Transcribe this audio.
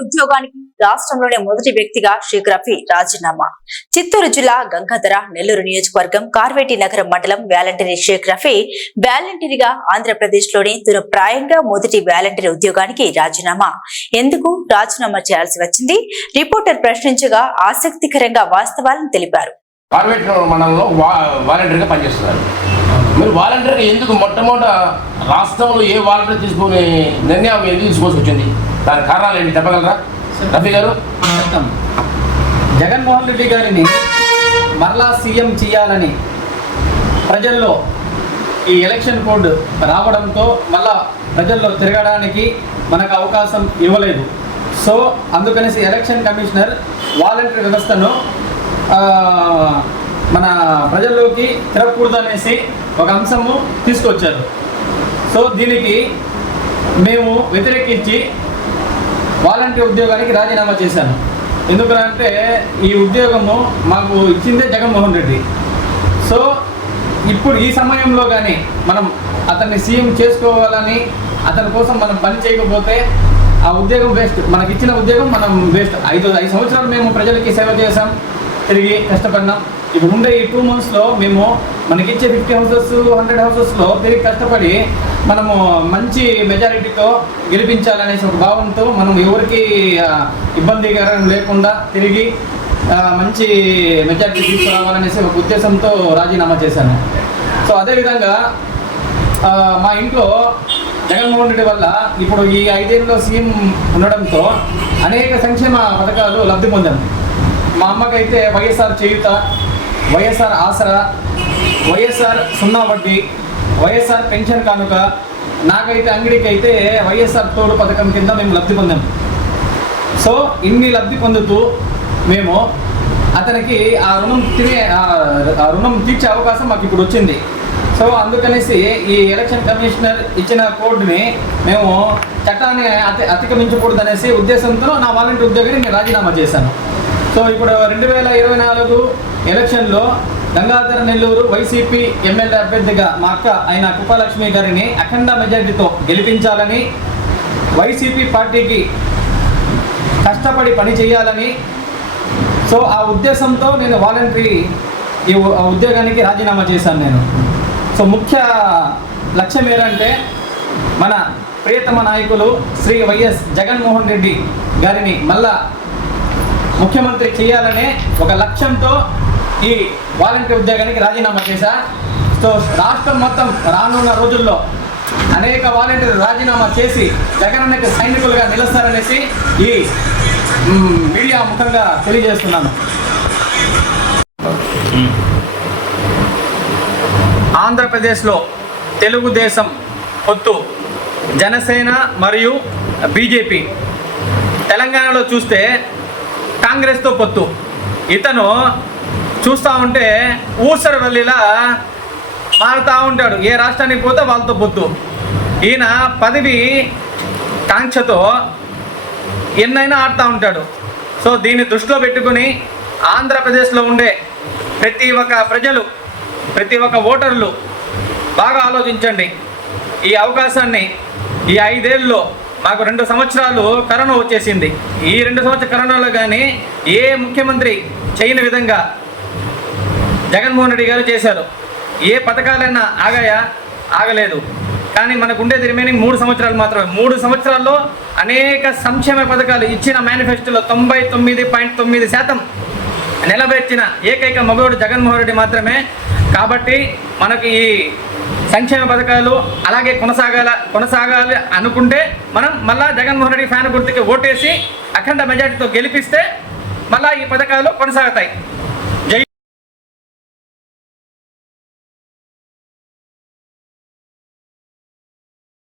ఉద్యోగానికి రాష్ట్రంలోనే మొదటి వ్యక్తిగా షేక్ రఫీ రాజీనామా. చిత్తూరు జిల్లా గంగాధర నెల్లూరు నియోజకవర్గం కార్వేటి నగరం మండలం వ్యాలంటరీ షేక్ రఫీ వ్యాలంటరీగా ఆంధ్రప్రదేశ్లోనే దురప్రాయంగా మొదటి వ్యాలంటరీ ఉద్యోగానికి రాజీనామా. ఎందుకు? రాజీనామా చేయాల్సి వచ్చింది? రిపోర్టర్ ప్రశ్నించగా ఆసక్తికరంగా వాస్తవాలను తెలిపారు. కార్పొరేట్ మండలంలో వాలంటీర్గా పనిచేస్తున్నారు. మీరు వాలంటీర్గా ఎందుకు మొట్టమొదట రాష్ట్రంలో ఏ వాలంటీర్ తీసుకునే నిర్ణయం ఎందుకు తీసుకోవాల్సి వచ్చింది? దాని కారణాలు ఏంటి చెప్పగలరా? రఫీ గారు? జగన్మోహన్ రెడ్డి గారిని మరలా సీఎం చేయాలని ప్రజల్లో ఈ ఎలక్షన్ కోడ్ రావడంతో మళ్ళా ప్రజల్లో తిరగడానికి మనకు అవకాశం ఇవ్వలేదు. సో అందుకనేసి ఎలక్షన్ కమిషనర్ వాలంటీర్ వ్యవస్థను మన ప్రజల్లోకి తిరగకూడదు అనేసి ఒక అంశము తీసుకొచ్చారు. సో దీనికి మేము వ్యతిరేకించి వాలంటీర్ ఉద్యోగానికి రాజీనామా చేశాను. ఎందుకంటే ఈ ఉద్యోగము మాకు ఇచ్చిందే జగన్మోహన్ రెడ్డి. సో ఇప్పుడు ఈ సమయంలో కానీ మనం అతన్ని సీఎం చేసుకోవాలని అతని కోసం మనం పని చేయకపోతే ఆ ఉద్యోగం వేస్ట్. మనకి ఇచ్చిన ఉద్యోగం మనం వేస్ట్. ఐదు ఐదు సంవత్సరాలు మేము ప్రజలకి సేవ చేసాం తిరిగి కష్టపడినాం ఇప్పుడు ఉండే ఈ టూ మంత్స్లో మేము మనకిచ్చే ఫిఫ్టీ హౌసెస్ హండ్రెడ్ హౌసెస్లో తిరిగి కష్టపడి మనము మంచి మెజారిటీతో గెలిపించాలనేసి ఒక భావంతో మనం ఎవరికి ఆ, ఇబ్బందికరం లేకుండా తిరిగి మంచి మెజారిటీ తీసుకురావాలనేసి ఒక ఉద్దేశంతో రాజీనామా చేశాను. సో అదేవిధంగా మా ఇంట్లో జగన్మోహన్ రెడ్డి వల్ల ఇప్పుడు ఈ ఐదేళ్ళలో సీఎం ఉండడంతో అనేక సంక్షేమ పథకాలు లబ్ధి పొందాం. మా అమ్మకైతే వైఎస్ఆర్ చేయుత వైఎస్ఆర్ ఆసరా వైఎస్ఆర్ సున్నా వడ్డీ వైఎస్ఆర్ పెన్షన్ కానుక నాకైతే అంగడికి అయితే వైఎస్ఆర్ తోడు పథకం కింద మేము లబ్ధి పొందాము సో ఇన్ని లబ్ధి పొందుతూ మేము అతనికి ఆ రుణం తినే ఆ- రుణం తీర్చే అవకాశం మాకు ఇప్పుడు వచ్చింది. సో అందుకనేసి ఈ ఎలక్షన్ కమిషనర్ ఇచ్చిన కోడ్ని మేము చట్టాన్ని అతి అతిక్రమించకూడదు అనేసి ఉద్దేశంతో నా వాలంటీర్ ఉద్యోగాన్ని నేను రాజీనామా చేశాను. సో ఇప్పుడు రెండు వేల ఇరవై నాలుగు ఎలక్షన్లో గంగాధర నెల్లూరు వైసీపీ ఎమ్మెల్యే అభ్యర్థిగా మా అక్క అయిన కుప్పలక్ష్మి గారిని అఖండ మెజారిటీతో గెలిపించాలని వైసీపీ పార్టీకి కష్టపడి పని చేయాలని. సో ఆ ఉద్దేశంతో నేను వాలంటరీ ఈ ఉద్యోగానికి రాజీనామా చేశాను నేను. సో ముఖ్య లక్ష్యం ఏంటంటే మన ప్రియతమ నాయకులు శ్రీ వైఎస్ జగన్మోహన్ రెడ్డి గారిని మళ్ళా ముఖ్యమంత్రి చేయాలనే ఒక లక్ష్యంతో ఈ వాలంటీర్ ఉద్యోగానికి రాజీనామా చేశా? సో రాష్ట్రం మొత్తం రానున్న రోజుల్లో అనేక వాలంటీర్లు రాజీనామా చేసి జగనన్నకి సైనికులుగా నిలుస్తారనేసి ఈ మీడియా ముఖంగా తెలియజేస్తున్నాను. ఆంధ్రప్రదేశ్లో తెలుగుదేశం పొత్తు జనసేన మరియు బీజేపీ. తెలంగాణలో చూస్తే కాంగ్రెస్తో పొత్తు. ఇతను చూస్తూ ఉంటే ఊసరవల్లిలా మారుతూ ఉంటాడు. ఏ రాష్ట్రానికి పోతే వాళ్ళతో పొత్తు. ఈయన పదవి కాంక్షతో ఎన్నైనా ఆడుతూ ఉంటాడు. సో దీన్ని దృష్టిలో పెట్టుకుని ఆంధ్రప్రదేశ్లో ఉండే ప్రతి ఒక్క ప్రజలు ప్రతి ఒక్క ఓటర్లు బాగా ఆలోచించండి. ఈ అవకాశాన్ని ఈ ఐదేళ్ళలో మాకు రెండు సంవత్సరాలు కరోనా వచ్చేసింది. ఈ రెండు సంవత్సరాల కరోనాలో కానీ ఏ ముఖ్యమంత్రి చేయని విధంగా జగన్మోహన్ రెడ్డి గారు చేశారు. ఏ పథకాలైనా ఆగాయా? ఆగలేదు. కానీ మనకుండేది రిమైనింగ్ మూడు సంవత్సరాలు మాత్రమే. మూడు సంవత్సరాల్లో అనేక సంక్షేమ పథకాలు ఇచ్చిన మేనిఫెస్టోలో తొంభై తొమ్మిది పాయింట్ తొమ్మిది శాతం నిలబెట్టిన ఏకైక మగవుడు జగన్మోహన్ రెడ్డి మాత్రమే. కాబట్టి మనకి ఈ సంక్షేమ పథకాలు అలాగే కొనసాగాల కొనసాగాలి అనుకుంటే మనం మళ్ళా జగన్మోహన్ రెడ్డి ఫ్యాన్ గుర్తుకి ఓటేసి అఖండ మెజార్టీతో గెలిపిస్తే మళ్ళా ఈ పథకాలు కొనసాగుతాయి.